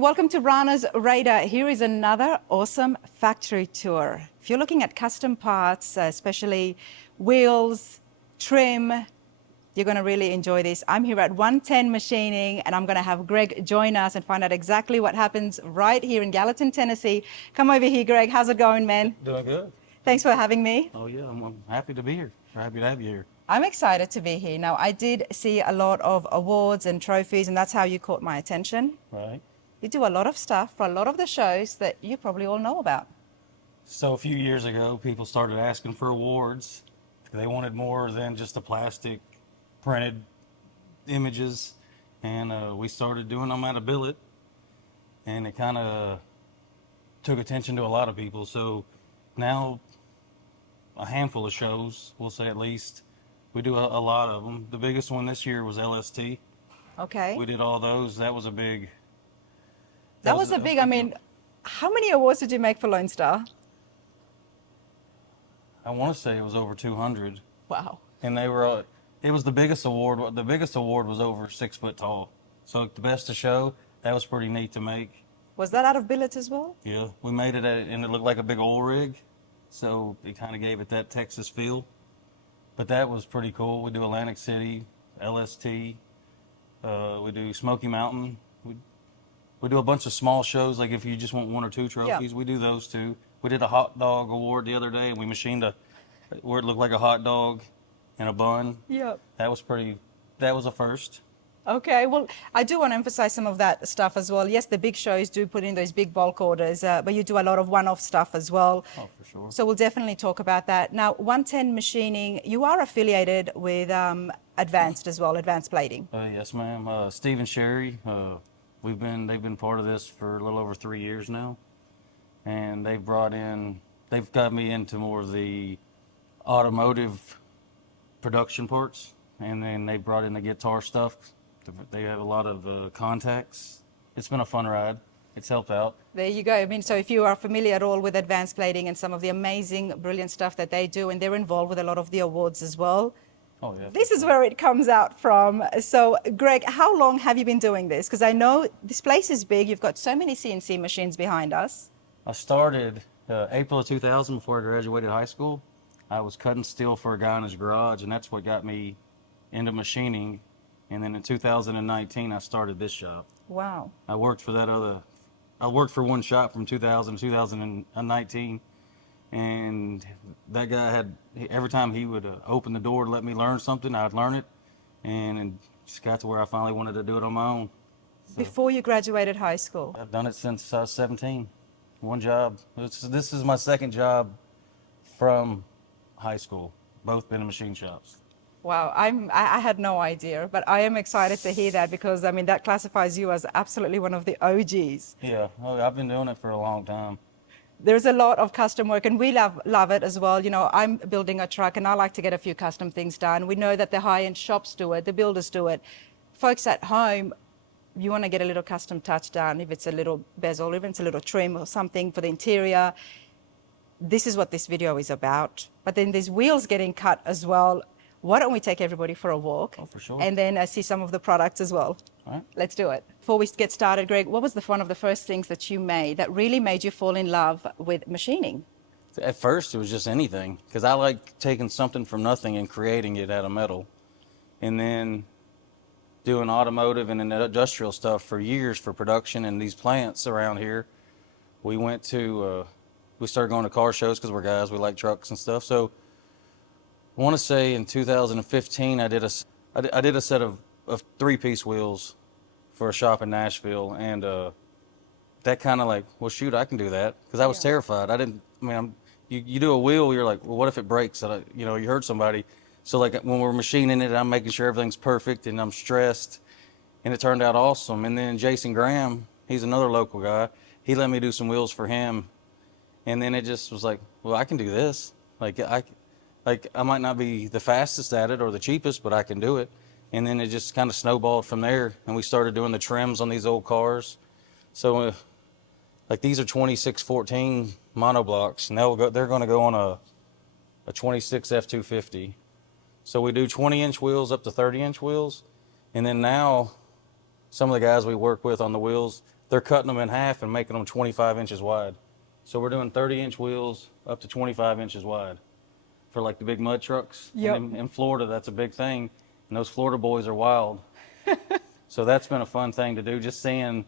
welcome to Rana's Radar. Here is another awesome factory tour. If you're looking at custom parts, especially wheels, trim, you're going to really enjoy this. I'm here at 110 Machining, and I'm going to have Greg join us and find out exactly what happens right here in Gallatin, Tennessee. Come over here, Greg. How's it going, man? Doing good. Thanks for having me. Oh, yeah. I'm happy to be here. Happy to have you here. I'm excited to be here. Now, I did see a lot of awards and trophies, and that's how you caught my attention. Right. You do a lot of stuff for a lot of the shows that you probably all know about. So a few years ago, people started asking for awards. They wanted more than just the plastic printed images. And we started doing them out of billet. And it kind of took attention to a lot of people. So now a handful of shows, we'll say at least, we do a lot of them. The biggest one this year was LST. Okay. We did all those. That was a big... That was a big, I mean, how many awards did you make for Lone Star? I want to say it was over 200. Wow. And they were, it was the biggest award. The biggest award was over 6 foot tall. So the best to show, that was pretty neat to make. Was that out of billet as well? Yeah, we made it, and it looked like a big oil rig. So it kind of gave it that Texas feel. But that was pretty cool. We do Atlantic City, LST, we do Smoky Mountain. We do a bunch of small shows, like if you just want one or two trophies, we do those too. We did a hot dog award the other day, and we machined where it looked like a hot dog in a bun. Yep. That was a first. Okay, well, I do want to emphasize some of that stuff as well. Yes, the big shows do put in those big bulk orders, but you do a lot of one-off stuff as well. Oh, for sure. So we'll definitely talk about that. Now, 110 Machining, you are affiliated with Advanced as well, Advanced Plating. Yes, ma'am. Steve and Sherry, they've been part of this for a little over 3 years now, and they've got me into more of the automotive production parts, and then they brought in the guitar stuff. They have a lot of contacts. It's been a fun ride. It's helped out. There you go. I mean, so if you are familiar at all with Advanced Plating and some of the amazing, brilliant stuff that they do, and they're involved with a lot of the awards as well. Oh, yeah. This is where it comes out from. So, Greg, how long have you been doing this? Because I know this place is big. You've got so many CNC machines behind us. I started April of 2000 before I graduated high school. I was cutting steel for a guy in his garage, and that's what got me into machining. And then in 2019, I started this shop. Wow. I worked for one shop from 2000 to 2019. And that guy every time he would open the door to let me learn something, I'd learn it. And it just got to where I finally wanted to do it on my own. So, before you graduated high school? I've done it since I was 17. One job. This is my second job from high school. Both been in machine shops. Wow, I had no idea, but I am excited to hear that because, I mean, that classifies you as absolutely one of the OGs. Yeah, well, I've been doing it for a long time. There's a lot of custom work, and we love it as well. You know, I'm building a truck, and I like to get a few custom things done. We know that the high-end shops do it, the builders do it. Folks at home, you want to get a little custom touch done, if it's a little bezel, if it's a little trim or something for the interior. This is what this video is about. But then there's wheels getting cut as well. Why don't we take everybody for a walk? Oh, for sure. And then see some of the products as well. All right. Let's do it. Before we get started, Greg, what was one of the first things that you made that really made you fall in love with machining? At first, it was just anything, because I like taking something from nothing and creating it out of metal. And then doing automotive and industrial stuff for years for production in these plants around here. We started going to car shows because we're guys, we like trucks and stuff. So I want to say in 2015, I did a set of 3-piece wheels for a shop in Nashville, and that kind of like, well, shoot, I can do that, because I was terrified. You do a wheel, you're like, well, what if it breaks? You hurt somebody. So like when we're machining it, I'm making sure everything's perfect, and I'm stressed, and it turned out awesome. And then Jason Graham, he's another local guy. He let me do some wheels for him, and then it just was like, well, I can do this. I might not be the fastest at it or the cheapest, but I can do it. And then it just kind of snowballed from there, and we started doing the trims on these old cars. So, like these are 2614 monoblocks, and they're going to go on a 26 F250. So we do 20-inch wheels up to 30-inch wheels, and then now some of the guys we work with on the wheels, they're cutting them in half and making them 25 inches wide. So we're doing 30-inch wheels up to 25 inches wide for like the big mud trucks. Yep. And in Florida, that's a big thing. And those Florida boys are wild. So that's been a fun thing to do, just seeing,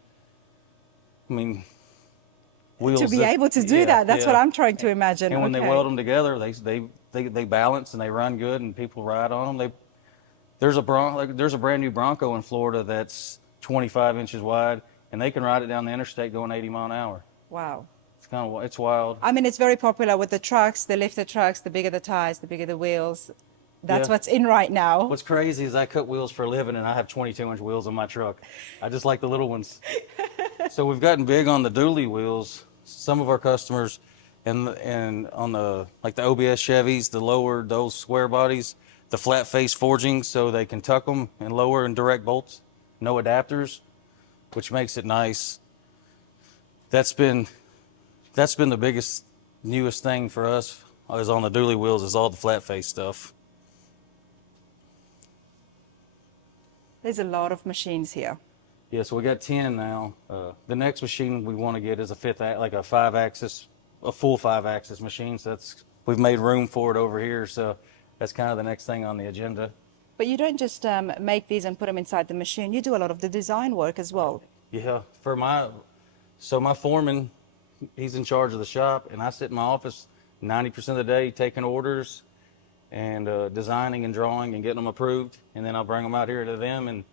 I mean, wheels. To be able to do that, that's what I'm trying to imagine. And when they Okay. weld them together, they balance and they run good, and people ride on them. There's a brand new Bronco in Florida that's 25 inches wide, and they can ride it down the interstate going 80 mile an hour. Wow. It's wild. I mean, it's very popular with the trucks, the lifted trucks, the bigger the tires, the bigger the wheels. That's Yeah. what's in right now. What's crazy is I cut wheels for a living, and I have 22-inch wheels on my truck. I just like the little ones. So we've gotten big on the dually wheels. Some of our customers, and on the OBS Chevys, the lower, those square bodies, the flat face forging, so they can tuck them and lower and direct bolts, no adapters, which makes it nice. That's been the biggest, newest thing for us is on the dually wheels is all the flat face stuff. There's a lot of machines here. Yeah, so we got 10 now. The next machine we want to get is a full 5-axis machine. So we've made room for it over here. So that's kind of the next thing on the agenda. But you don't just make these and put them inside the machine. You do a lot of the design work as well. Yeah, so my foreman, he's in charge of the shop, and I sit in my office 90% of the day taking orders and designing and drawing and getting them approved, and then I'll bring them out here to them, and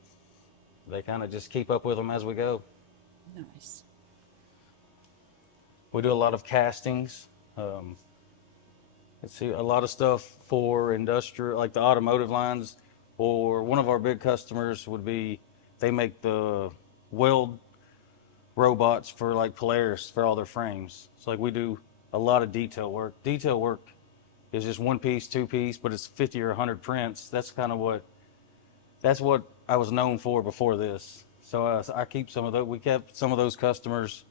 they kind of just keep up with them as we go. Nice. We do a lot of castings. Let's see, a lot of stuff for industrial, like the automotive lines, or one of our big customers would be, they make the weld robots for like Polaris for all their frames. So like we do a lot of detail work. Detail work is just one piece, two piece, but it's 50 or 100 prints. That's what I was known for before this. So I keep some of those. We kept some of those customers,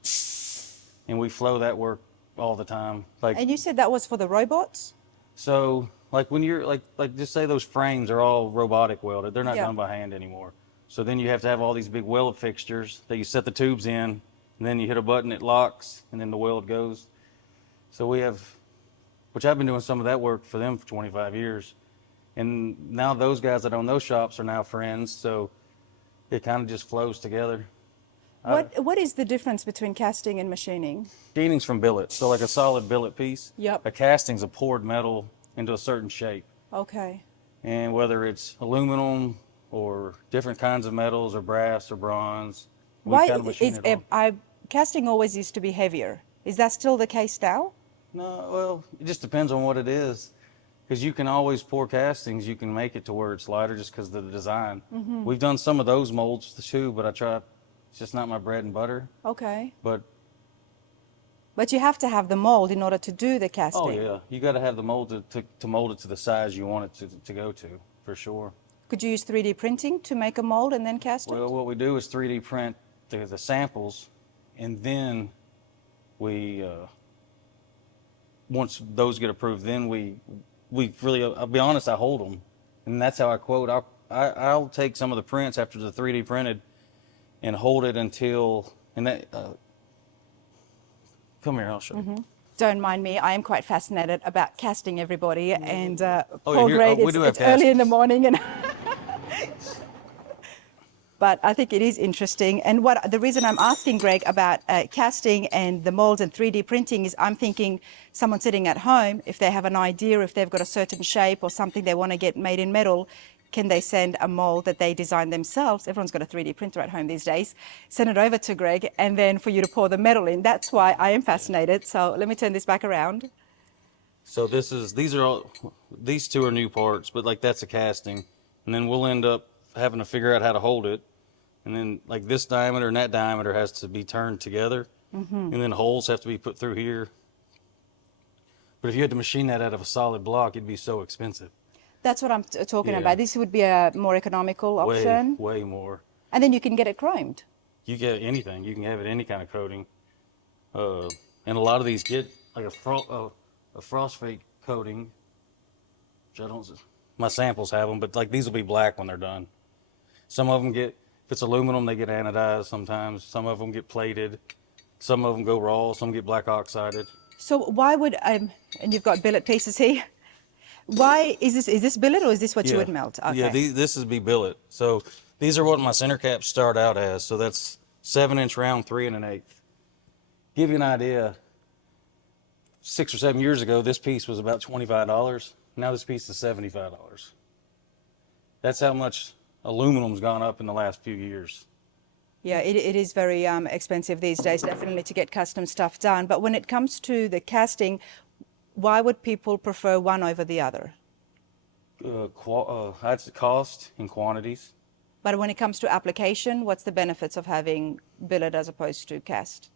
and we flow that work all the time. And you said that was for the robots? So like when you're like just say those frames are all robotic welded. They're not Yeah. done by hand anymore. So then you have to have all these big weld fixtures that you set the tubes in, and then you hit a button, it locks, and then the weld goes. So we have, which I've been doing some of that work for them for 25 years. And now those guys that own those shops are now friends, so it kind of just flows together. What is the difference between casting and machining? Machining's from billet, so like a solid billet piece. Yep. A casting's a poured metal into a certain shape. Okay. And whether it's aluminum or different kinds of metals or brass or bronze, we Why kind of machine it all. casting always used to be heavier. Is that still the case now? No, well, it just depends on what it is. Because you can always pour castings, you can make it to where it's lighter just because of the design. Mm-hmm. We've done some of those molds too, but it's just not my bread and butter. Okay. But you have to have the mold in order to do the casting. oh yeah, you got to have the mold to mold it to the size you want it to go to, for sure. Could you use 3D printing to make a mold and then cast it? Well, what we do is 3D print the samples, and then we once those get approved, then we really, I'll be honest, I hold them, and that's how I quote. I'll take some of the prints after the 3D printed and hold it until, and that, come here, I'll show you. Don't mind me. I am quite fascinated about casting, everybody. And yeah, poor Greg, we do have it's early in the castings. morning. And but I think it is interesting. And the reason I'm asking Greg about casting and the molds and 3D printing is I'm thinking someone sitting at home, if they have an idea, if they've got a certain shape or something they want to get made in metal, can they send a mold that they designed themselves? Everyone's got a 3D printer at home these days. Send it over to Greg, and then for you to pour the metal in. That's why I am fascinated. So let me turn this back around. So these two are new parts, but like that's a casting, and then we'll end up having to figure out how to hold it, and then like this diameter and that diameter has to be turned together, and then holes have to be put through here. But if you had to machine that out of a solid block, it'd be so expensive. That's what I'm talking Yeah. about. This would be a more economical option. Way more. And then you can get it chromed. You get anything. You can have it any kind of coating. And a lot of these get like a frostfake coating, which my samples have them, but like these will be black when they're done. Some of them get, If it's aluminum, they get anodized sometimes. Some of them get plated. Some of them go raw. Some get black oxided. So why would and you've got billet pieces here. Why is this billet or is this what you would melt? Okay. Yeah, this is be billet. So these are what my center caps start out as. So that's 7-inch round, 3 1/8. Give you an idea. 6 or 7 years ago, this piece was about $25. Now this piece is $75. That's how much aluminum's gone up in the last few years. Yeah, it is very expensive these days, definitely, to get custom stuff done. But when it comes to the casting, why would people prefer one over the other? That's the cost and quantities. But when it comes to application, what's the benefits of having billet as opposed to cast?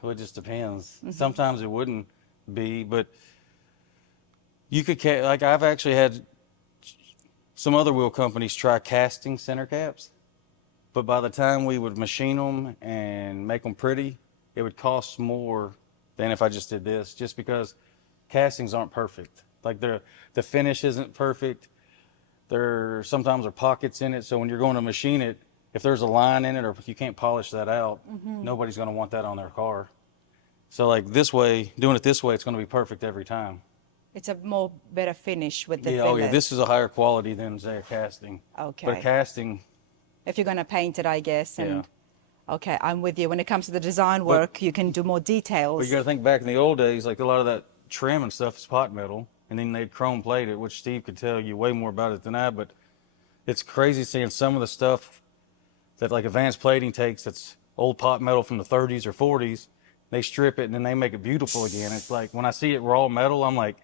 Well, it just depends. Sometimes it wouldn't be, but you could, like I've actually had some other wheel companies try casting center caps, but by the time we would machine them and make them pretty, it would cost more than if I just did this, just because castings aren't perfect. Like the finish isn't perfect. Sometimes there are pockets in it, so when you're going to machine it, if there's a line in it or if you can't polish that out, nobody's going to want that on their car. So like this way, doing it this way, it's going to be perfect every time. It's a more better finish with the billet. Oh yeah, this is a higher quality than say a casting. Okay. But a casting, if you're going to paint it, I guess. And okay, I'm with you. When it comes to the design work, you can do more details. But you got to think back in the old days, like a lot of that trim and stuff is pot metal, and then they'd chrome plate it, which Steve could tell you way more about it than I. But it's crazy seeing some of the stuff that like advanced plating takes that's old pot metal from the 30s or 40s. They strip it and then they make it beautiful again. It's like when I see it raw metal, I'm like,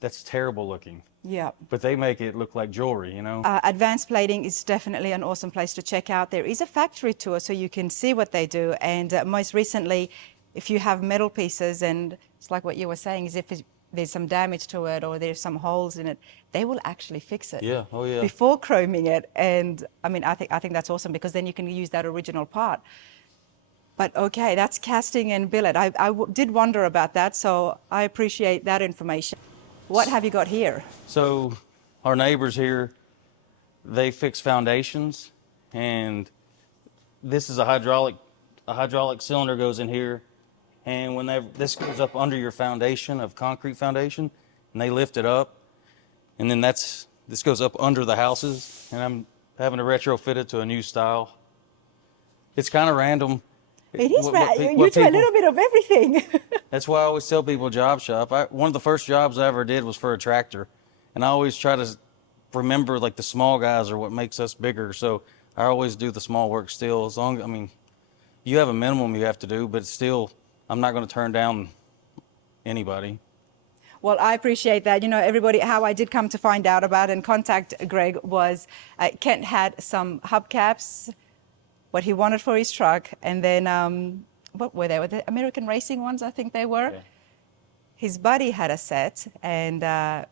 that's terrible looking. Yeah. But they make it look like jewelry, you know? Advanced Plating is definitely an awesome place to check out. There is a factory tour so you can see what they do. And most recently, if you have metal pieces, and it's like what you were saying, is if there's some damage to it or there's some holes in it, they will actually fix it. Yeah, oh yeah. Before chroming it. And I mean, I think that's awesome because then you can use that original part. But okay, that's casting and billet. I did wonder about that, so I appreciate that information. What have you got here? So our neighbors here, they fix foundations, and this is a hydraulic cylinder goes in here, and when this goes up under your foundation of concrete foundation, and they lift it up, and then this goes up under the houses, and I'm having to retrofit it to a new style. It's kind of random. It is random. You do a little bit of everything. That's why I always tell people job shop. One of the first jobs I ever did was for a tractor, and I always try to remember like the small guys are what makes us bigger. So I always do the small work still. I mean, you have a minimum you have to do, but still, I'm not going to turn down anybody. Well, I appreciate that. You know, everybody, how I did come to find out about and contact Greg was Kent had some hubcaps, what he wanted for his truck, and then what were they? Were the American racing ones, I think they were. Yeah. His buddy had a set, and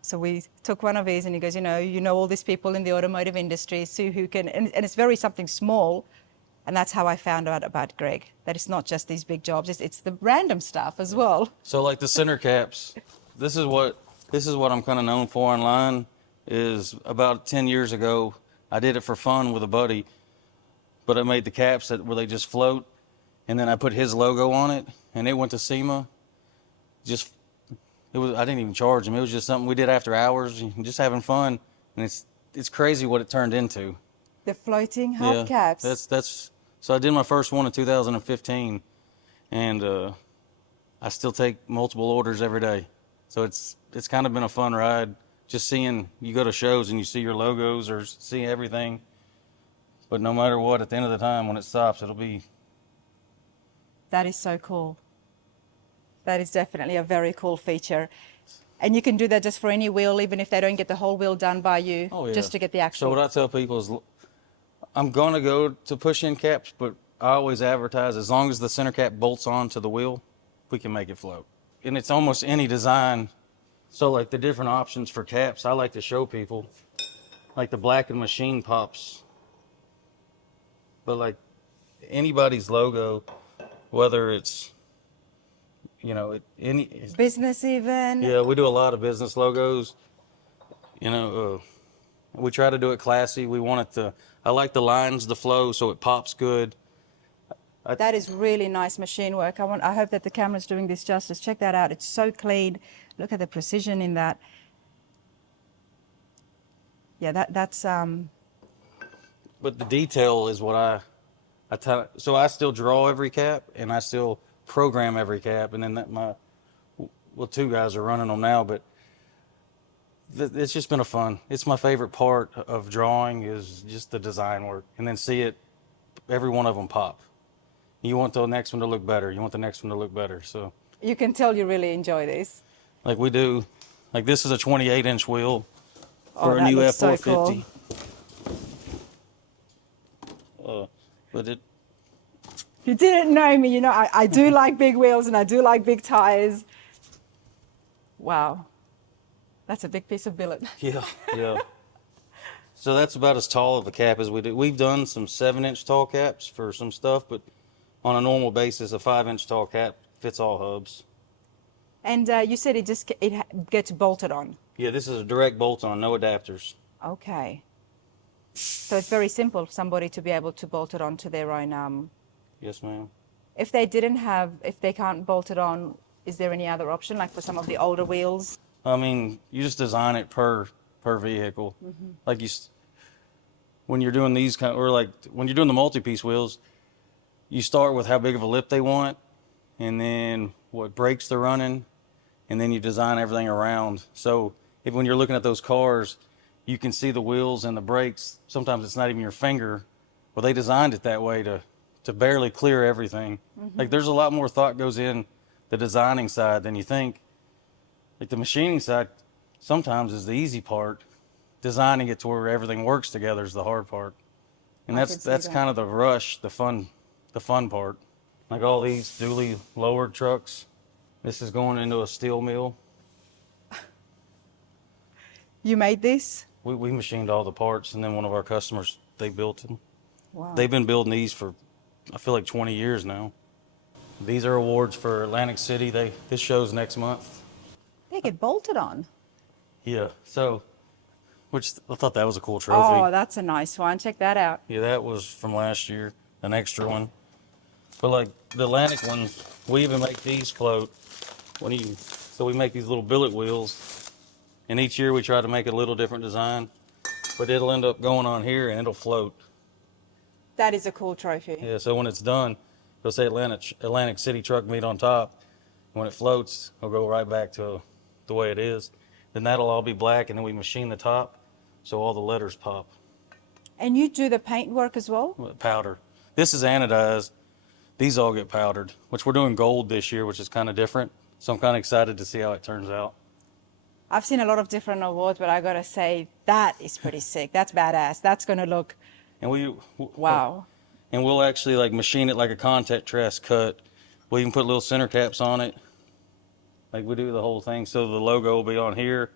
so we took one of his, and he goes, you know all these people in the automotive industry, see who can, and it's very something small, and that's how I found out about Greg, that it's not just these big jobs, it's the random stuff as well. So like the center caps, this is what I'm kind of known for online, is about 10 years ago, I did it for fun with a buddy. But I made the caps where they just float, and then I put his logo on it, and it went to SEMA. I didn't even charge him. It was just something we did after hours, just having fun, and it's crazy what it turned into. The floating hubcaps. Yeah, so I did my first one in 2015, and I still take multiple orders every day. So it's kind of been a fun ride, just seeing you go to shows and you see your logos or see everything. But no matter what, at the end of the time, when it stops, it'll be... That is so cool. That is definitely a very cool feature. And you can do that just for any wheel, even if they don't get the whole wheel done by you, just to get the actual... So what I tell people is, I'm going to go to push-in caps, but I always advertise, as long as the center cap bolts onto the wheel, we can make it float. And it's almost any design. So like the different options for caps, I like to show people, like the black and machine pops. But like anybody's logo, whether it's, business even. Yeah, we do a lot of business logos, and We try to do it classy. We want it to, I like the lines, the flow, so it pops good. That is really nice machine work. I hope that the camera's doing this justice. Check that out. It's so clean. Look at the precision in that. Yeah, that's But the detail is what so I still draw every cap and I still program every cap, and then two guys are running them now, but it's just been it's my favorite part of drawing is just the design work, and then see it, every one of them pop. You want the next one to look better. You want the next one to look better. So you can tell you really enjoy this. like we do, like this is a 28-inch wheel for a that new looks so F450. cool. But If you didn't know me, you know I do like big wheels and I do like big tires. Wow, that's a big piece of billet. yeah. So that's about as tall of a cap as we do. We've done some 7-inch tall caps for some stuff, but on a normal basis, a 5-inch tall cap fits all hubs. And you said it gets bolted on. Yeah, this is a direct bolt on, no adapters. Okay. So it's very simple for somebody to be able to bolt it onto their own. Yes, ma'am. If they can't bolt it on, is there any other option, like for some of the older wheels? I mean, you just design it per vehicle. Mm-hmm. Like when you're doing these or like when you're doing the multi-piece wheels, you start with how big of a lip they want, and then what brakes they're running, and then you design everything around. So when you're looking at those cars, you can see the wheels and the brakes. Sometimes it's not even your finger. Well, they designed it that way to barely clear everything. Mm-hmm. Like there's a lot more thought goes in the designing side than you think. Like the machining side sometimes is the easy part. Designing it to where everything works together is the hard part. And that's kind of the rush, the fun part. Like all these dually lowered trucks, this is going into a steel mill. You made this? We machined all the parts, and then one of our customers, they built them. Wow. They've been building these for, I feel like 20 years now. These are awards for Atlantic City. This show's next month. They get bolted on. Yeah, so, which I thought that was a cool trophy. Oh, that's a nice one. Check that out. Yeah, that was from last year, an extra one. But like the Atlantic ones, we even make these float. So we make these little billet wheels, and each year we try to make a little different design, but it'll end up going on here and it'll float. That is a cool trophy. Yeah, so when it's done, it'll say Atlantic City Truck Meet on top. When it floats, it'll go right back to the way it is. Then that'll all be black, and then we machine the top, so all the letters pop. And you do the paint work as well? Powder. This is anodized. These all get powdered, which we're doing gold this year, which is kind of different. So I'm kind of excited to see how it turns out. I've seen a lot of different awards, but I gotta say, that is pretty sick. That's badass. That's gonna look, And wow. And we'll actually like machine it like a contact truss cut. We even put little center caps on it. Like we do the whole thing, so the logo will be on here.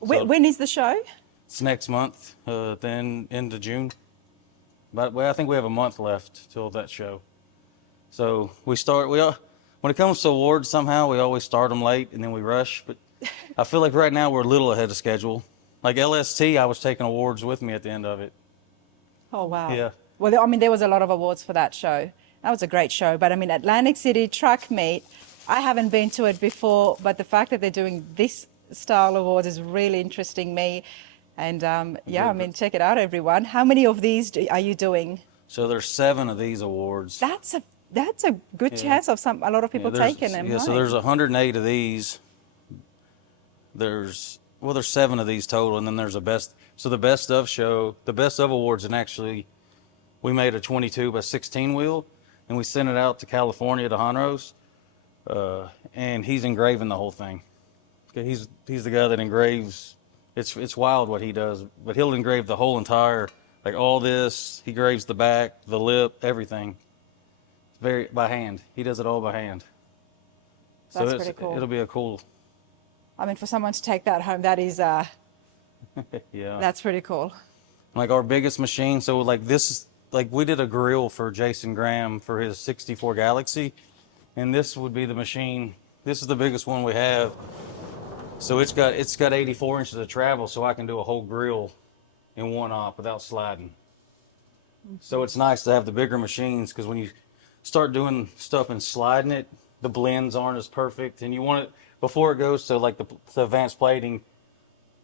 When is the show? It's next month, then into June. But I think we have a month left till that show. So when it comes to awards, somehow we always start them late and then we rush. But I feel like right now we're a little ahead of schedule. Like LST, I was taking awards with me at the end of it. Oh, wow. Yeah. Well, I mean, there was a lot of awards for that show. That was a great show. But I mean, Atlantic City Truck Meet, I haven't been to it before, but the fact that they're doing this style awards is really interesting me. And yeah, I mean, check it out, everyone. How many of these are you doing? So there's 7 of these awards. That's a good chance of a lot of people taking them. Yeah, so there's 108 of these. There's 7 of these total, and then there's a best. So the best of awards, and actually, we made a 22 by 16 wheel, and we sent it out to California to Honros, and he's engraving the whole thing. Okay, he's the guy that engraves. It's wild what he does, but he'll engrave the whole entire, like all this. He engraves the back, the lip, everything. By hand. He does it all by hand. That's pretty cool. It'll be a cool. I mean, for someone to take that home, that is, yeah. That's pretty cool. Like our biggest machine. So like this is like we did a grill for Jason Graham for his 64 Galaxy, and this would be the machine. This is the biggest one we have. So it's got 84 inches of travel, so I can do a whole grill in one op without sliding. So it's nice to have the bigger machines, because when you start doing stuff and sliding it, the blends aren't as perfect, and you want it before it goes to like the advanced plating.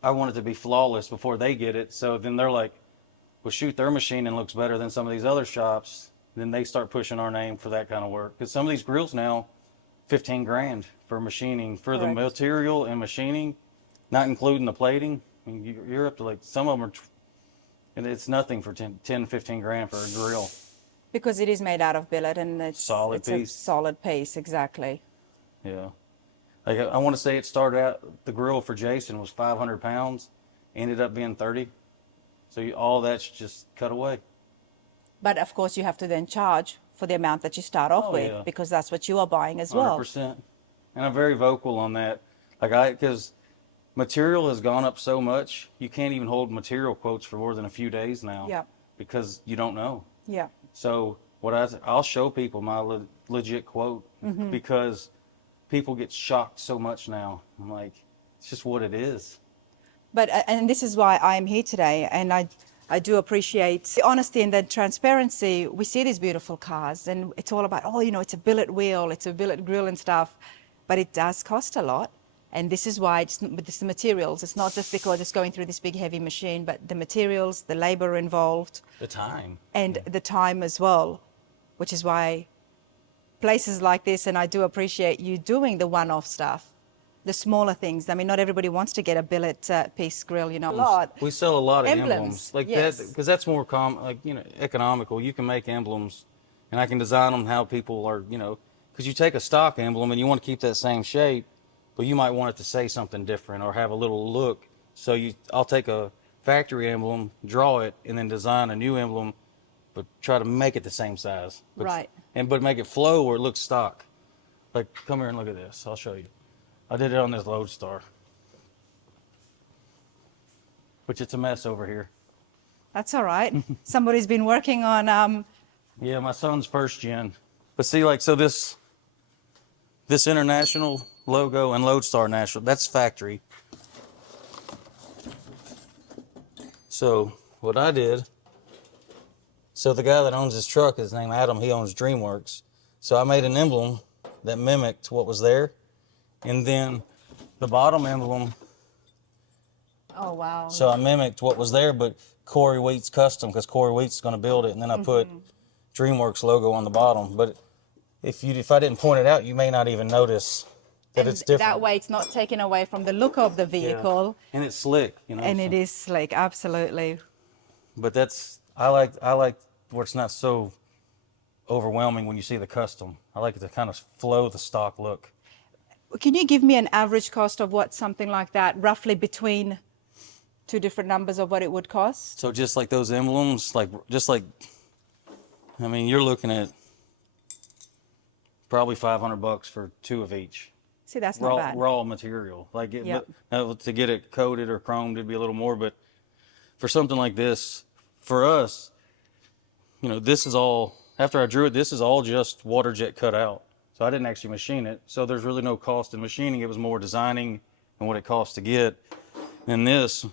I want it to be flawless before they get it. So then they're like, well, shoot, their machine and looks better than some of these other shops. Then they start pushing our name for that kind of work. Because some of these grills now, 15 grand for machining, for the Correct. material and machining, not including the plating. I mean, you're up to like, some of them are, and it's nothing for 10, 15 grand for a grill. Because it is made out of billet, and it's Solid a piece. solid piece, exactly. Yeah. Like I want to say it started out, the grill for Jason was 500 pounds, ended up being 30. So all that's just cut away. But of course, you have to then charge for the amount that you start off Oh, with, yeah. because that's what you are buying as well. 100%. And I'm very vocal on that. Because material has gone up so much, you can't even hold material quotes for more than a few days now. Yeah. Because you don't know. Yeah. So I'll show people my legit quote, because people get shocked so much now. I'm like, it's just what it is. But and this is why I am here today, and I do appreciate the honesty and the transparency. We see these beautiful cars, and it's all about, oh, it's a billet wheel, it's a billet grill and stuff, but it does cost a lot. And this is why it's the materials. It's not just because it's going through this big heavy machine, but the materials, the labor involved, The time. and the time as well, which is why places like this, and I do appreciate you doing the one-off stuff, the smaller things. I mean, not everybody wants to get a billet piece grill, a lot. We sell a lot of Emblems, emblems like yes. that, because that's more economical. You can make emblems, and I can design them how people are, because you take a stock emblem and you want to keep that same shape, but you might want it to say something different or have a little look. So I'll take a factory emblem, draw it, and then design a new emblem, but try to make it the same size. Right. But make it flow where it looks stock. Like, come here and look at this. I'll show you. I did it on this Lodestar, which it's a mess over here. That's all right. Somebody's been working on, Yeah, my son's first gen. But see, so this international logo and Lodestar National, that's factory. So what I did, so the guy that owns this truck, his name Adam, he owns DreamWorks. So I made an emblem that mimicked what was there. And then the bottom emblem, oh, wow. so I mimicked what was there, but Corey Wheat's custom, because Corey Wheat's going to build it. And then I put DreamWorks logo on the bottom. But if I didn't point it out, you may not even notice that it's different. That way it's not taken away from the look of the vehicle. Yeah. And it's slick, And it is slick, absolutely. But I like where it's not so overwhelming when you see the custom. I like it to kind of flow the stock look. Can you give me an average cost of what something like that, roughly between two different numbers of what it would cost? So just like those emblems, you're looking at probably $500 for two of each. See, that's not bad. Raw material. Yep. To get it coated or chromed, it'd be a little more. But for something like this, for us, this is all, after I drew it, this is all just water jet cut out. So I didn't actually machine it. So there's really no cost in machining. It was more designing and what it costs to get. And this,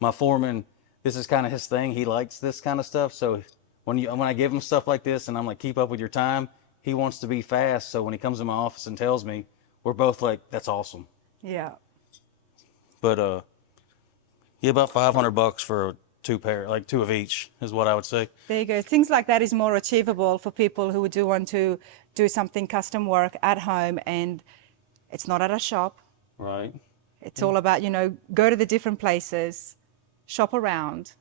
my foreman, this is kind of his thing. He likes this kind of stuff. So when I give him stuff like this and I'm like, keep up with your time, he wants to be fast. So when he comes in my office and tells me, we're both like, that's awesome. Yeah. But about $500 for two pair, two of each is what I would say. There you go. Things like that is more achievable for people who do want to do something custom work at home, and it's not at a shop. Right. It's all about, go to the different places, shop around,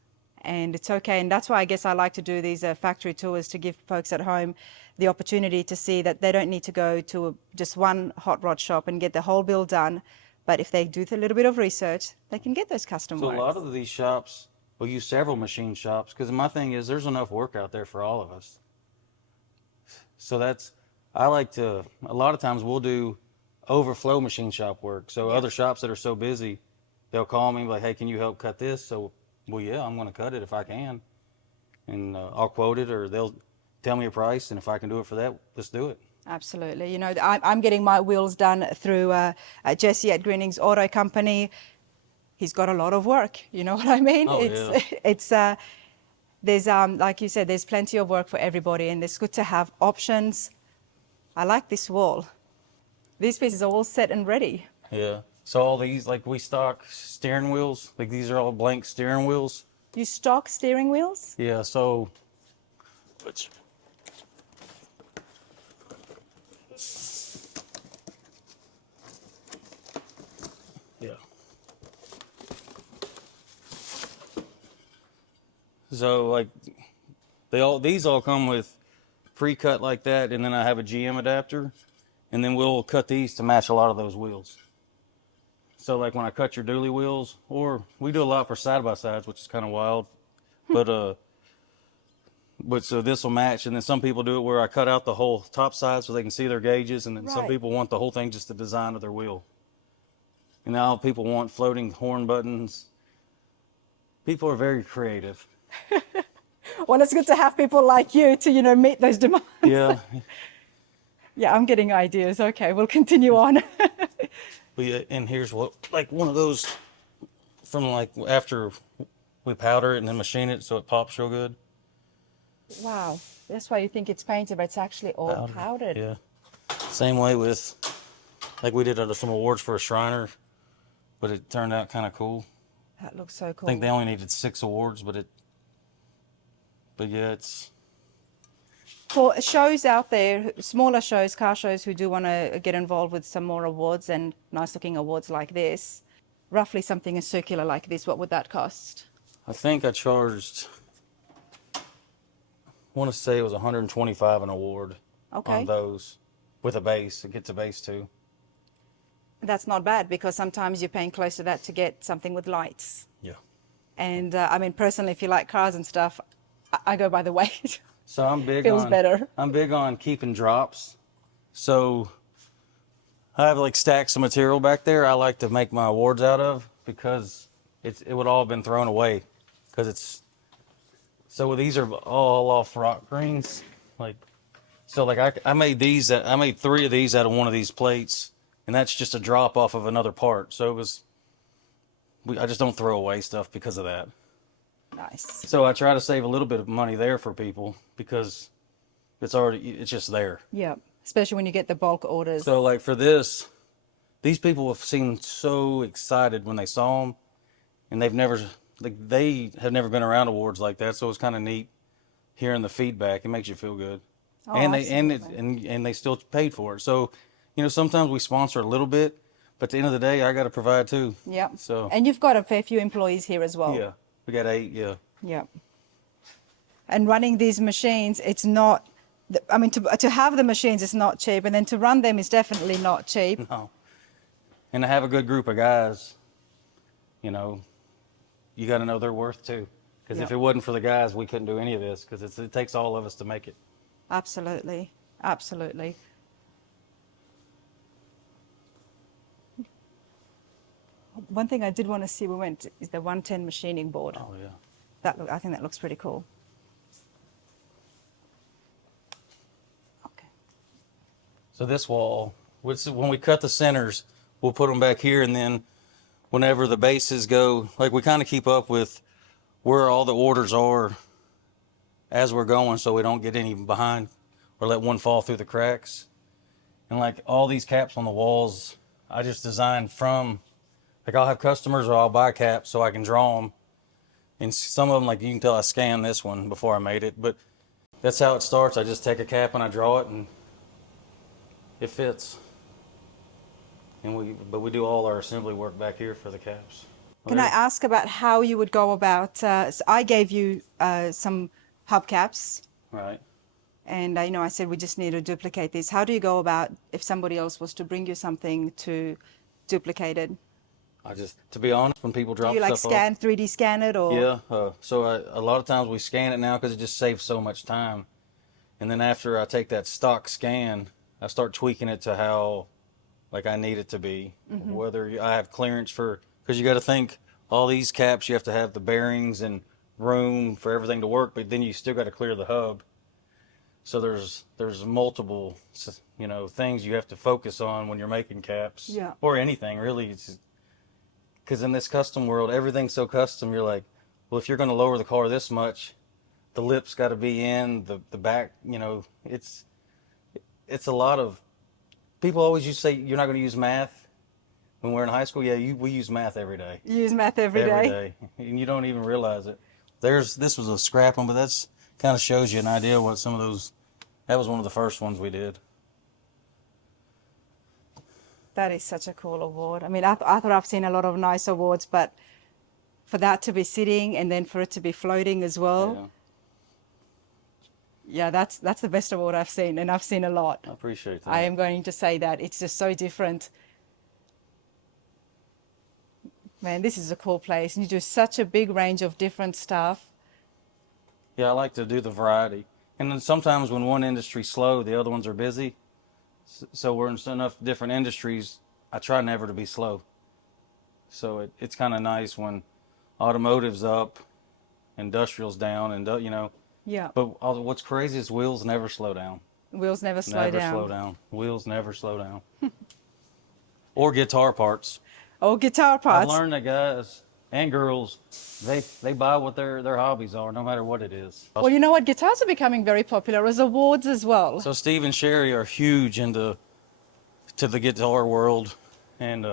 and it's okay. And that's why I guess I like to do these factory tours, to give folks at home the opportunity to see that they don't need to go to just one hot rod shop and get the whole bill done. But if they do a little bit of research, they can get those custom works. So a lot of these shops will use several machine shops, because my thing is there's enough work out there for all of us. So a lot of times we'll do overflow machine shop work. So other shops that are so busy, they'll call me like, hey, can you help cut this? So, well, yeah, I'm going to cut it if I can. And I'll quote it, or they'll tell me a price. And if I can do it for that, let's do it. Absolutely. You know, I'm getting my wheels done through Jesse at Greening's Auto Company. He's got a lot of work. You know what I mean? Oh, It's yeah. it's there's like you said, there's plenty of work for everybody, and it's good to have options. I like this wall. These pieces are all set and ready. Yeah. So all these, like we stock steering wheels, like these are all blank steering wheels. You stock steering wheels? Yeah, so which yeah. So like these all come with pre-cut like that, and then I have a GM adapter, and then we'll cut these to match a lot of those wheels. So like when I cut your dually wheels, or we do a lot for side by sides, which is kind of wild, but so this will match, and then some people do it where I cut out the whole top side so they can see their gauges, and then some Right. people want the whole thing just the design of their wheel. And now people want floating horn buttons. People are very creative. Well, it's good to have people like you to, you know, meet those demands. Yeah. Yeah, I'm getting ideas. Okay, we'll continue on. But yeah, and here's what, like one of those from like after we powder it and then machine it so it pops real good. Wow, that's why you think it's painted, but it's actually all powdered. Yeah. Same way with, like we did some awards for a Shriner, but it turned out kind of cool. That looks so cool. I think they only needed 6 awards, but yeah, it's. For shows out there, smaller shows, car shows who do want to get involved with some more awards and nice looking awards like this, roughly something circular like this, what would that cost? I think I charged, I want to say it was 125 an award on those with a base. It gets a base too. That's not bad because sometimes you're paying close to that to get something with lights. Yeah. And I mean, personally, if you like cars and stuff, I go by the weight. So I'm big Feels better. I'm big on keeping drops. So I have like stacks of material back there I like to make my awards out of because it would all have been thrown away because it's, so these are all off rock greens. Like, so like I made 3 of these out of one of these plates, and that's just a drop off of another part. So it was, I just don't throw away stuff because of that. Nice. So I try to save a little bit of money there for people because it's just there. Yeah, especially when you get the bulk orders. So like for this, these people have seemed so excited when they saw them, and they have never been around awards like that. So it's kind of neat hearing the feedback. It makes you feel good. Oh, and absolutely. they still paid for it. So, you know, sometimes we sponsor a little bit, but at the end of the day, I got to provide too. Yeah. So. And you've got a fair few employees here as well. Yeah, we got 8. Yeah. Yeah. And running these machines, it's not, I mean, to have the machines is not cheap, and then to run them is definitely not cheap. No. And to have a good group of guys, you know, you got to know their worth too. Because if it wasn't for the guys, we couldn't do any of this because it takes all of us to make it. Absolutely. Absolutely. One thing I did want to see is the 110 machining board. Oh, yeah. I think that looks pretty cool. Okay. So this wall, when we cut the centers, we'll put them back here, and then whenever the bases go, like we kind of keep up with where all the orders are as we're going so we don't get any behind or let one fall through the cracks. And like all these caps on the walls, I just designed from, like I'll have customers or I'll buy caps so I can draw them. And some of them, like you can tell I scanned this one before I made it, but that's how it starts. I just take a cap and I draw it and it fits. And we do all our assembly work back here for the caps. Can I ask about how you would go about, so I gave you some hubcaps. Right. And I said we just need to duplicate these. How do you go about if somebody else was to bring you something to duplicate it? To be honest, when people drop Do you like stuff scan, 3D scan it, or? Yeah. So a lot of times we scan it now because it just saves so much time. And then after I take that stock scan, I start tweaking it to how, like I need it to be. Mm-hmm. Whether I have clearance for, because you got to think all these caps, you have to have the bearings and room for everything to work, but then you still got to clear the hub. So there's multiple, things you have to focus on when you're making caps. Yeah. Or anything really. Because in this custom world, everything's so custom. You're like, well, if you're going to lower the car this much, the lips got to be in, the back. It's a lot of. People always used to say you're not going to use math when we're in high school. Yeah, we use math every day. You use math every day, and you don't even realize it. This was a scrap one, but that's kind of shows you an idea what some of those. That was one of the first ones we did. That is such a cool award. I mean, I thought I've seen a lot of nice awards, but for that to be sitting and then for it to be floating as well. Yeah, that's the best award I've seen, and I've seen a lot. I appreciate that. I am going to say that. It's just so different. Man, this is a cool place. And you do such a big range of different stuff. Yeah, I like to do the variety. And then sometimes when one industry's slow, the other ones are busy. So we're in enough different industries, I try never to be slow. So it's kind of nice when automotive's up, industrial's down, and Yeah. But what's crazy is wheels never slow down. Wheels never slow Never down. slow down. Wheels never slow down. Or guitar parts. Oh, guitar parts. I've learned that guys and girls, they buy what their hobbies are, no matter what it is. Well, you know what? Guitars are becoming very popular as awards as well. So Steve and Sherry are huge into the guitar world, and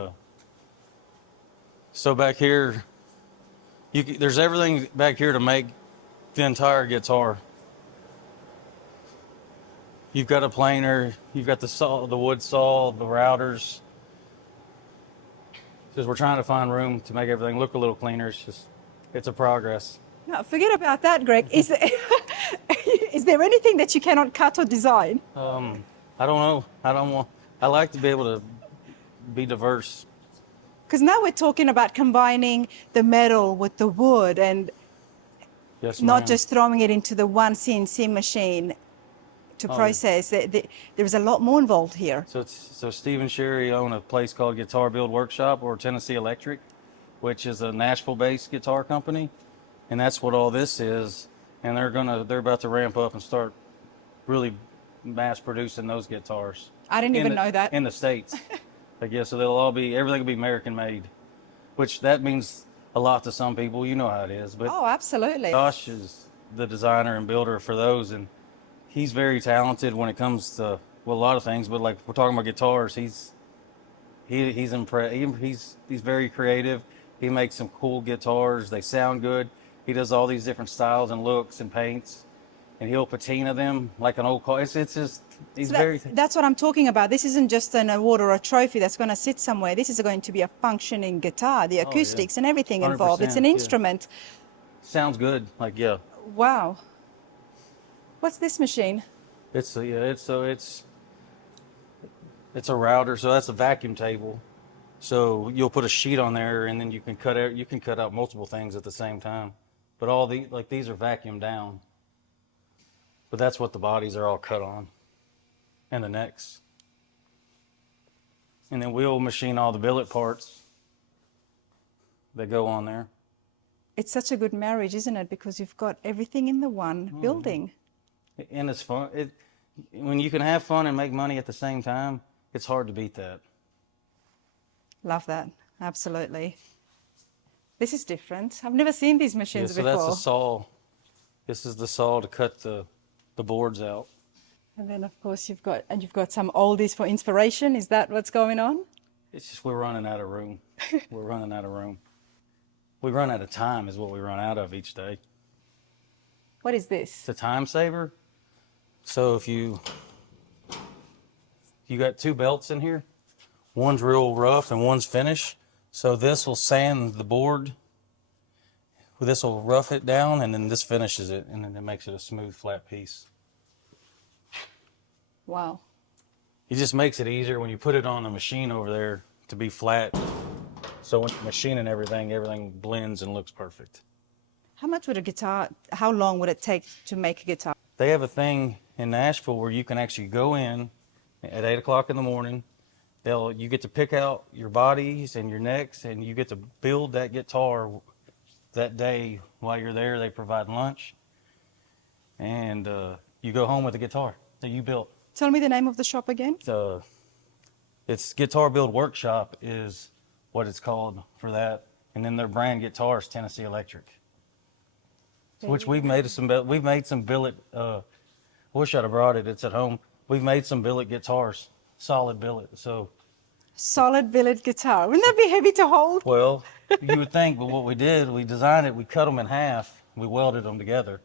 so back here, there's everything back here to make the entire guitar. You've got a planer, you've got the saw, the wood saw, the routers. Because we're trying to find room to make everything look a little cleaner. It's a progress. No, forget about that, Greg. Is there anything that you cannot cut or design? I don't know. I like to be able to be diverse. Because now we're talking about combining the metal with the wood and Yes, not ma'am. just throwing it into the one CNC machine to process. There's a lot more involved here. So Steve and Sherry own a place called Guitar Build Workshop, or Tennessee Electric, which is a Nashville-based guitar company, and that's what all this is. And they're about to ramp up and start really mass producing those guitars. I didn't even know that. In the States. I guess so. Everything will be American made, which that means a lot to some people. You know how it is. But Oh, absolutely. Josh is the designer and builder for those, and he's very talented when it comes to a lot of things. But like we're talking about guitars, he's very creative. He makes some cool guitars. They sound good. He does all these different styles and looks and paints, and he'll patina them like an old car. It's just That's what I'm talking about. This isn't just an award or a trophy that's going to sit somewhere. This is going to be a functioning guitar, the acoustics and everything involved. It's an 100%, yeah. instrument. sounds good. Like yeah, Wow. What's this machine? it's a router. So that's a vacuum table. So you'll put a sheet on there, and then you can cut out multiple things at the same time. But these are vacuumed down. But that's what the bodies are all cut on, and the necks. And then we'll machine all the billet parts that go on there. It's such a good marriage, isn't it? Because you've got everything in the one building. And it's fun. When you can have fun and make money at the same time, it's hard to beat that. Love that. Absolutely. This is different. I've never seen these machines So before. that's a saw. This is the saw to cut the boards out. And then, of course, you've got some oldies for inspiration. Is that what's going on? It's just we're running out of room. We're running out of room. We run out of time is what we run out of each day. What is this? It's a time saver. So if you got two belts in here, one's real rough and one's finished. So this will sand the board. This will rough it down, and then this finishes it, and then it makes it a smooth, flat piece. Wow. It just makes it easier when you put it on the machine over there to be flat. So when you're machining everything blends and looks perfect. How long would it take to make a guitar? They have a thing in Nashville where you can actually go in at 8 o'clock in the morning. You get to pick out your bodies and your necks, and you get to build that guitar that day while you're there. They provide lunch, and you go home with a guitar that you built. Tell me the name of the shop again. It's Guitar Build Workshop is what it's called for that, and then their brand guitar is Tennessee Electric, which we've made some billet. I wish I'd have brought it. It's at home. We've made some billet guitars, solid billet. So Solid billet guitar. Wouldn't that be heavy to hold? well, you would think, but what we did, we designed it. We cut them in half. We welded them together.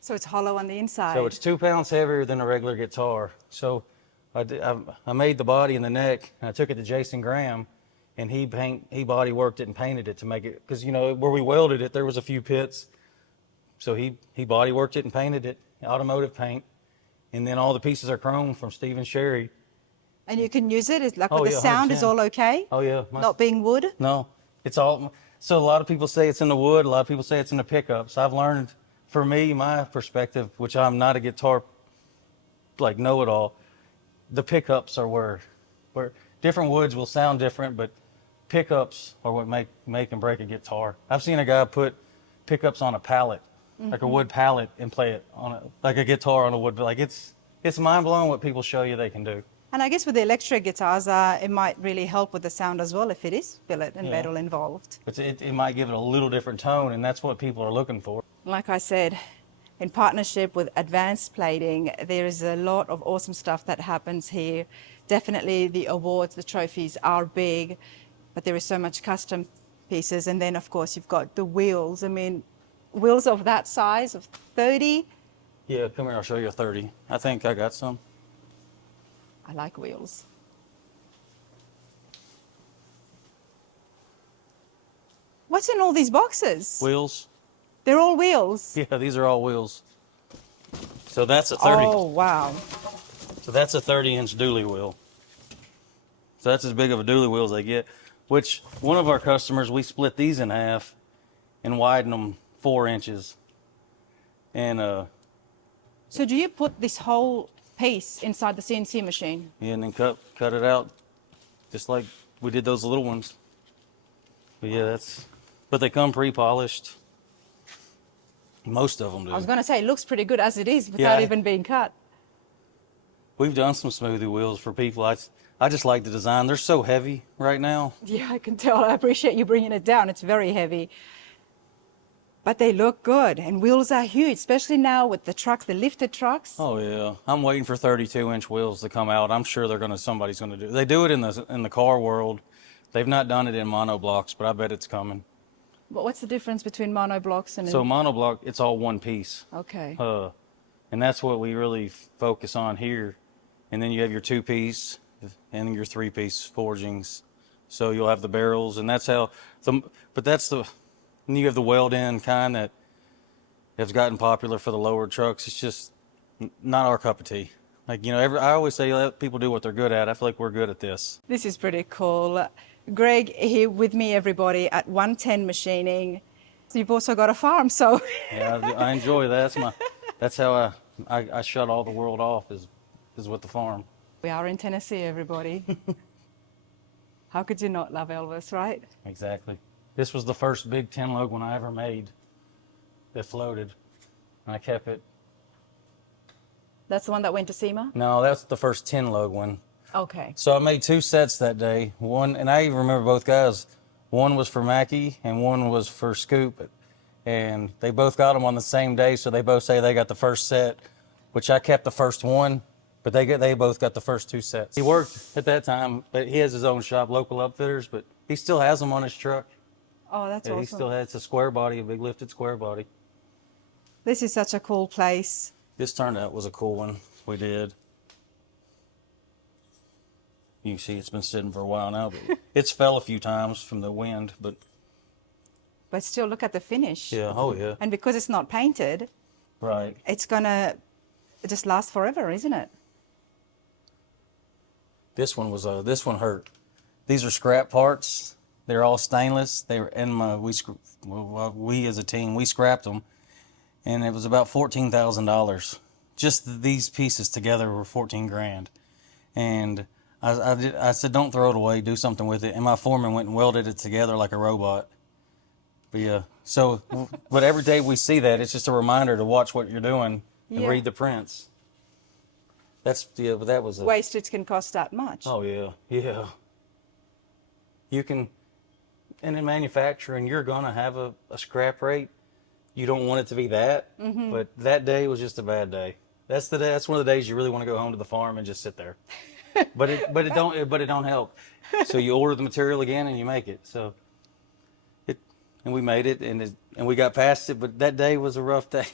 So it's hollow on the inside. So it's 2 pounds heavier than a regular guitar. So I made the body and the neck, and I took it to Jason Graham, and he body worked it and painted it to make it, because you know where we welded it there was a few pits. So he body worked it and painted it, automotive paint, and then all the pieces are chrome from Steve and Sherry. And you can use it. It's like Oh, the yeah, sound 100%. is all okay. Oh yeah, Not being wood. No, it's all. So a lot of people say it's in the wood. A lot of people say it's in the pickups. I've learned, for me, my perspective, which I'm not a guitar like know-it-all, the pickups are where different woods will sound different, but pickups are what make and break a guitar. I've seen a guy put pickups on a pallet, like a wood pallet, and play it on like a guitar on a wood. Like it's mind-blowing what people show you they can do. And I guess with the electric guitars, it might really help with the sound as well if it is billet and Yeah. metal involved. It might give it a little different tone, and that's what people are looking for. Like I said, in partnership with Advanced Plating, there is a lot of awesome stuff that happens here. Definitely the awards, the trophies are big, but there is so much custom pieces. And then, of course, you've got the wheels. I mean, wheels of that size, of 30. Yeah, come here, I'll show you a 30. I think I got some. I like wheels. What's in all these boxes? Wheels. They're all wheels. Yeah, these are all wheels. So that's a 30. Oh, wow. So that's a 30-inch dually wheel. So that's as big of a dually wheel as they get, which one of our customers, we split these in half and widen them 4 inches. And So do you put this whole piece inside the CNC machine? yeah, and then cut it out just like we did those little ones. But yeah, but they come pre-polished. Most of them do. I was going to say, it looks pretty good as it is without Yeah. even being cut. We've done some smoothie wheels for people. I just like the design. They're so heavy right now. Yeah, I can tell. I appreciate you bringing it down. It's very heavy. But they look good, and wheels are huge, especially now with the trucks, the lifted trucks. Oh yeah, I'm waiting for 32-inch wheels to come out. I'm sure somebody's gonna do it. They do it in the car world. They've not done it in monoblocks, but I bet it's coming. But what's the difference between monoblocks and... So monoblock, it's all one piece. Okay. And that's what we really focus on here. And then you have your 2-piece and your 3-piece forgings. So you'll have the barrels, and that's how and you have the weld-in kind that has gotten popular for the lower trucks. It's just not our cup of tea. Like, you know, I always say let people do what they're good at. I feel like we're good at this. This is pretty cool. Greg here with me, everybody, at 110 Machining. You've also got a farm, so... Yeah, I enjoy that. That's how I shut all the world off is with the farm. We are in Tennessee, everybody. How could you not love Elvis, right? Exactly. This was the first big 10-lug one I ever made that floated, and I kept it. That's the one that went to SEMA? No, that's the first 10-lug one. Okay. So I made 2 sets that day. One, and I even remember both guys. One was for Mackie, and one was for Scoop. And they both got them on the same day, so they both say they got the first set, which I kept the first one, but they both got the first 2 sets. He worked at that time, but he has his own shop, Local Upfitters, but he still has them on his truck. Oh, that's Yeah, awesome. he still has a square body, a big lifted square body. This is such a cool place. This turned out was a cool one we did. You can see it's been sitting for a while now, but it's fell a few times from the wind, but But still, look at the finish. yeah, oh yeah. And because it's not painted, Right. it's going to just last forever, isn't it? This one hurt. These are scrap parts. They're all stainless. They were we as a team, we scrapped them, and it was about $14,000. Just these pieces together were 14 grand. And I said, don't throw it away, do something with it. And my foreman went and welded it together like a robot. But yeah, so, but every day we see that, it's just a reminder to watch what you're doing and Yeah. read the prints. But that was a, Wastage can cost that much. oh yeah, yeah. You can, and in manufacturing, you're gonna have a scrap rate. You don't want it to be that, but that day was just a bad day. That's the day. That's one of the days you really want to go home to the farm and just sit there. But it don't help. So you order the material again and you make it. So and we made it and we got past it. But that day was a rough day.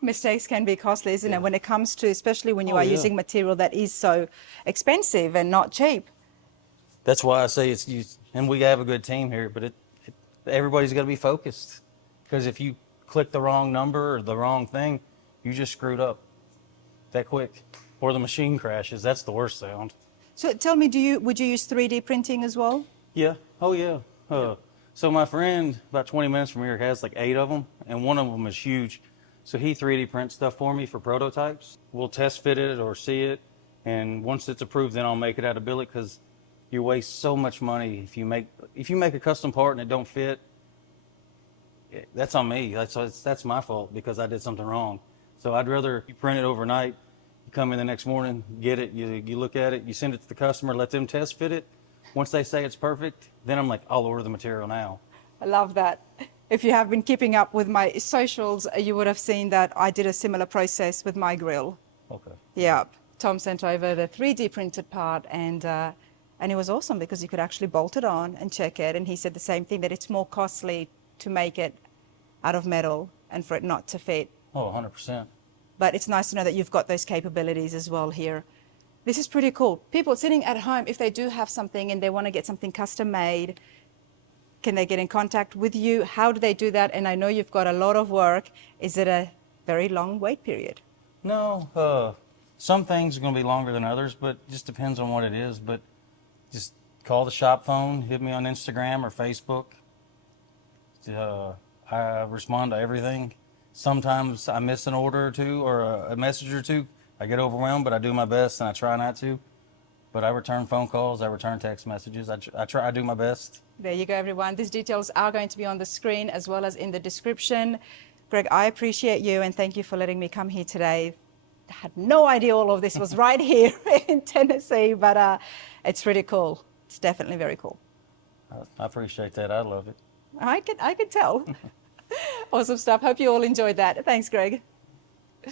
Mistakes can be costly, isn't it? When it comes to, especially when you Oh, are yeah. using material that is so expensive and not cheap. That's why I say it's used, and we have a good team here. But everybody's got to be focused, because if you click the wrong number or the wrong thing, you just screwed up that quick, or the machine crashes. That's the worst sound. So tell me, would you use 3D printing as well? Yeah. Oh yeah. So my friend, about 20 minutes from here, has like 8 of them, and one of them is huge. So he 3D prints stuff for me for prototypes. We'll test fit it or see it, and once it's approved, then I'll make it out of billet, because you waste so much money if you make a custom part and it don't fit. That's on me. That's my fault, because I did something wrong. So I'd rather you print it overnight. You come in the next morning, get it, you look at it, you send it to the customer, let them test fit it. Once they say it's perfect, then I'm like, I'll order the material now. I love that. If you have been keeping up with my socials, you would have seen that I did a similar process with my grill. Okay. Yeah, Tom sent over the 3D printed part, and it was awesome because you could actually bolt it on and check it. And he said the same thing, that it's more costly to make it out of metal and for it not to fit. Oh, 100%. But it's nice to know that you've got those capabilities as well here. This is pretty cool. People sitting at home, if they do have something and they want to get something custom made, can they get in contact with you? How do they do that? And I know you've got a lot of work. Is it a very long wait period? No, some things are going to be longer than others, but it just depends on what it is. But just call the shop phone, hit me on Instagram or Facebook. I respond to everything. Sometimes I miss an order or two or a message or two. I get overwhelmed, but I do my best and I try not to. But I return phone calls, I return text messages. I do my best. There you go, everyone. These details are going to be on the screen as well as in the description. Greg, I appreciate you and thank you for letting me come here today. I had no idea all of this was right here in Tennessee, but it's pretty cool. It's definitely very cool. I appreciate that. I love it. I could tell. Awesome stuff. Hope you all enjoyed that. Thanks, Greg.